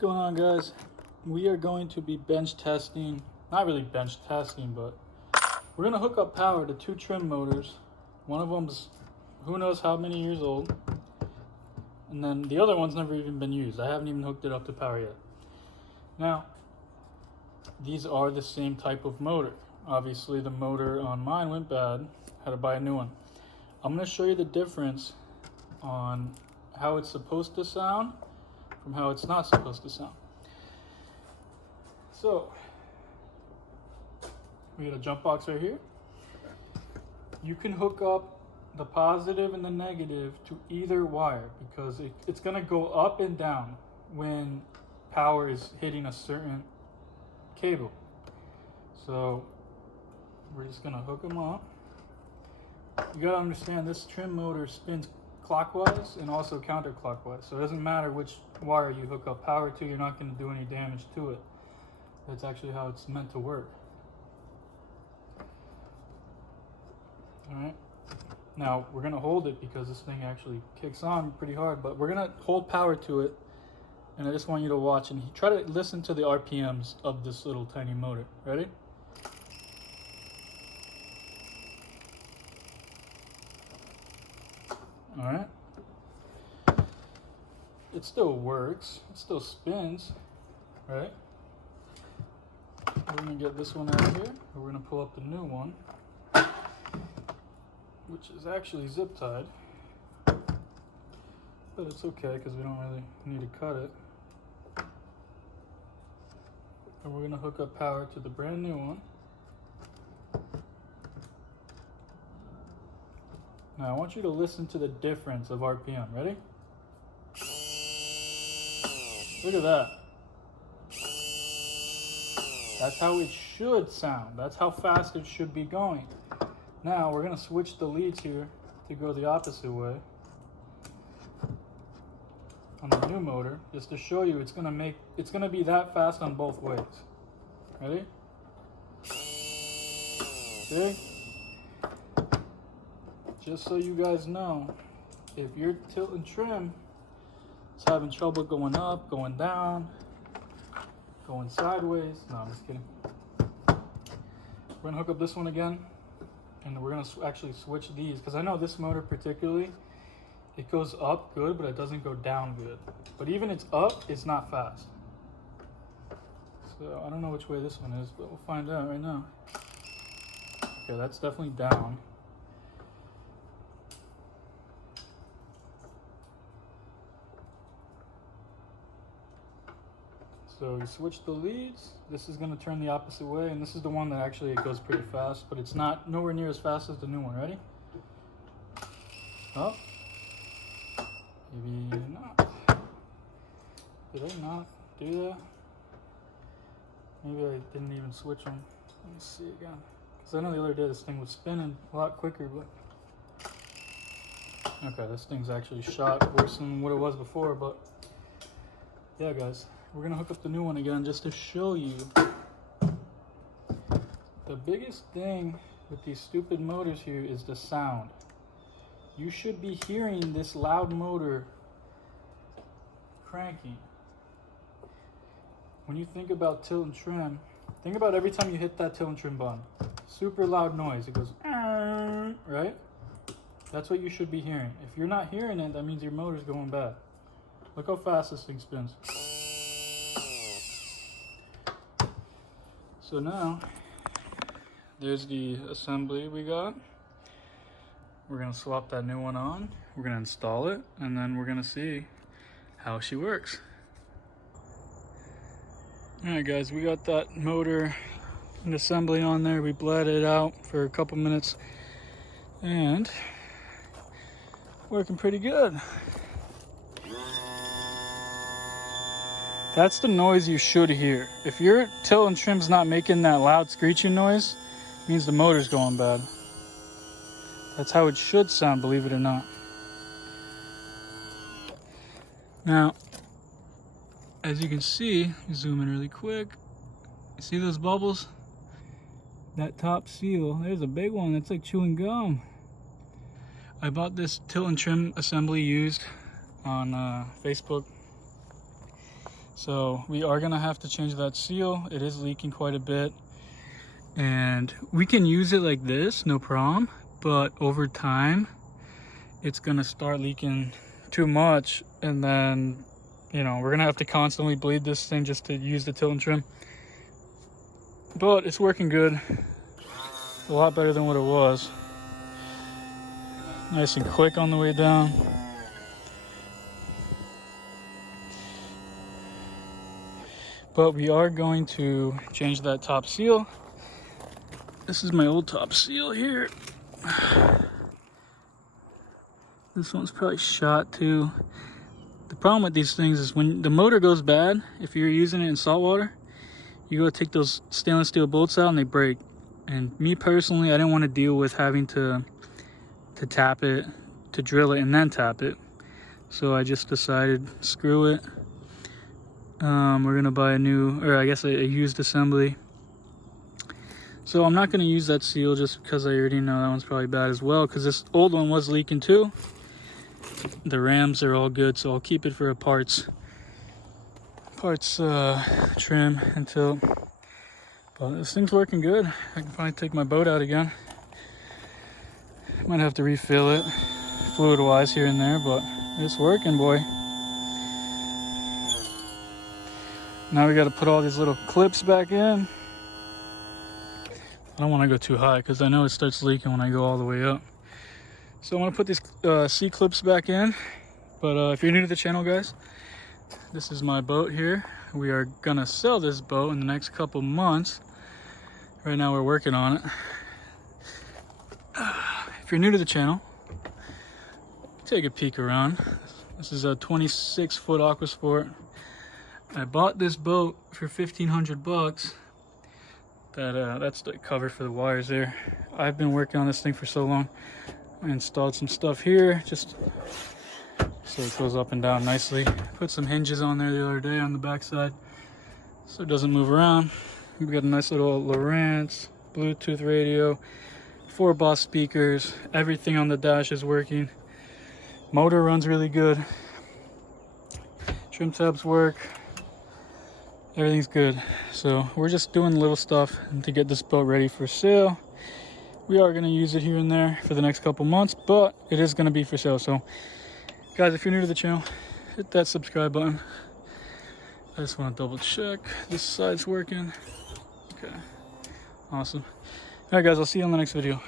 going on, guys? We are going to be bench testing, not really bench testing, but we're going to hook up power to two trim motors. One of them's who knows how many years old, and then the other one's never even been used. I haven't even hooked it up to power yet. Now, these are the same type of motor. Obviously, the motor on mine went bad. Had to buy a new one. I'm going to show you the difference on how it's supposed to sound from how it's not supposed to sound. So, we got a jump box right here. You can hook up the positive and the negative to either wire because it's going to go up and down when power is hitting a certain cable. So, we're just going to hook them up. You got to understand this trim motor spins clockwise and also counterclockwise. So it doesn't matter which wire you hook up power to, you're not going to do any damage to it. That's actually how it's meant to work. Alright. Now we're going to hold it because this thing actually kicks on pretty hard, but we're going to hold power to it, and I just want you to watch and try to listen to the RPMs of this little tiny motor. Ready? Alright. It still works. It still spins. Right? We're going to get this one out of here. We're going to pull up the new one, which is actually zip tied. But it's okay because we don't really need to cut it. And we're going to hook up power to the brand new one. Now I want you to listen to the difference of RPM. Ready? Look at that. That's how it should sound. That's how fast it should be going. Now we're going to switch the leads here to go the opposite way on the new motor, just to show you it's going to be that fast on both ways. Ready? See? Just so you guys know, if your tilt and trim is having trouble going up, going down, going sideways, no, I'm just kidding. We're gonna hook up this one again, and we're gonna actually switch these, because I know this motor particularly, it goes up good, but it doesn't go down good. But even it's up, it's not fast. So I don't know which way this one is, but we'll find out right now. Okay, that's definitely down. So you switch the leads. This is going to turn the opposite way, and this is the one that actually it goes pretty fast, but it's not nowhere near as fast as the new one. Ready? Oh, maybe not. Did I not do that? Maybe I didn't even switch them. Let me see again. Because I know the other day this thing was spinning a lot quicker, but okay, this thing's actually shot worse than what it was before, but yeah, guys. We're going to hook up the new one again just to show you. The biggest thing with these stupid motors here is the sound. You should be hearing this loud motor cranking. When you think about tilt and trim, think about every time you hit that tilt and trim button. Super loud noise. It goes, right? That's what you should be hearing. If you're not hearing it, that means your motor's going bad. Look how fast this thing spins. So now, there's the assembly we got. We're gonna swap that new one on. We're gonna install it, and then we're gonna see how she works. All right, guys, we got that motor and assembly on there. We bled it out for a couple minutes, and working pretty good. That's the noise you should hear. If your tilt and trim's not making that loud screeching noise, it means the motor's going bad. That's how it should sound, believe it or not. Now, as you can see, zoom in really quick. You see those bubbles? That top seal, there's a big one. That's like chewing gum. I bought this tilt and trim assembly used on Facebook. So we are gonna have to change that seal. It is leaking quite a bit, and we can use it like this, no problem, but over time it's gonna start leaking too much, and then, you know, we're gonna have to constantly bleed this thing just to use the tilt and trim. But it's working good, a lot better than what it was. Nice and quick on the way down. But we are going to change that top seal. This is my old top seal here. This one's probably shot too. The problem with these things is when the motor goes bad, if you're using it in salt water, you go take those stainless steel bolts out and they break. And me personally, I didn't want to deal with having to tap it, to drill it and then tap it. So I just decided, screw it. We're gonna buy a new, or I guess a used assembly. So I'm not gonna use that seal just because I already know that one's probably bad as well, because this old one was leaking too. The rams are all good, so I'll keep it for a parts trim until. But this thing's working good. I can finally take my boat out again. Might have to refill it fluid wise here and there, but it's working, boy. Now we got to put all these little clips back in. I don't want to go too high because I know it starts leaking when I go all the way up. So I'm going to put these C-clips back in. But if you're new to the channel, guys, this is my boat here. We are going to sell this boat in the next couple months. Right now we're working on it. If you're new to the channel, take a peek around. This is a 26-foot Aquasport. I bought this boat for 1,500 bucks. That's the cover for the wires there. I've been working on this thing for so long. I installed some stuff here just so it goes up and down nicely. Put some hinges on there the other day on the backside so it doesn't move around. We got a nice little Lowrance Bluetooth radio, 4 Boss speakers. Everything on the dash is working. Motor runs really good. Trim tabs work. Everything's good. So we're just doing little stuff to get this boat ready for sale. We are going to use it here and there for the next couple months, but it is going to be for sale. So guys, if you're new to the channel, hit that subscribe button. I just want to double check this side's working. Okay, awesome. All right guys, I'll see you on the next video.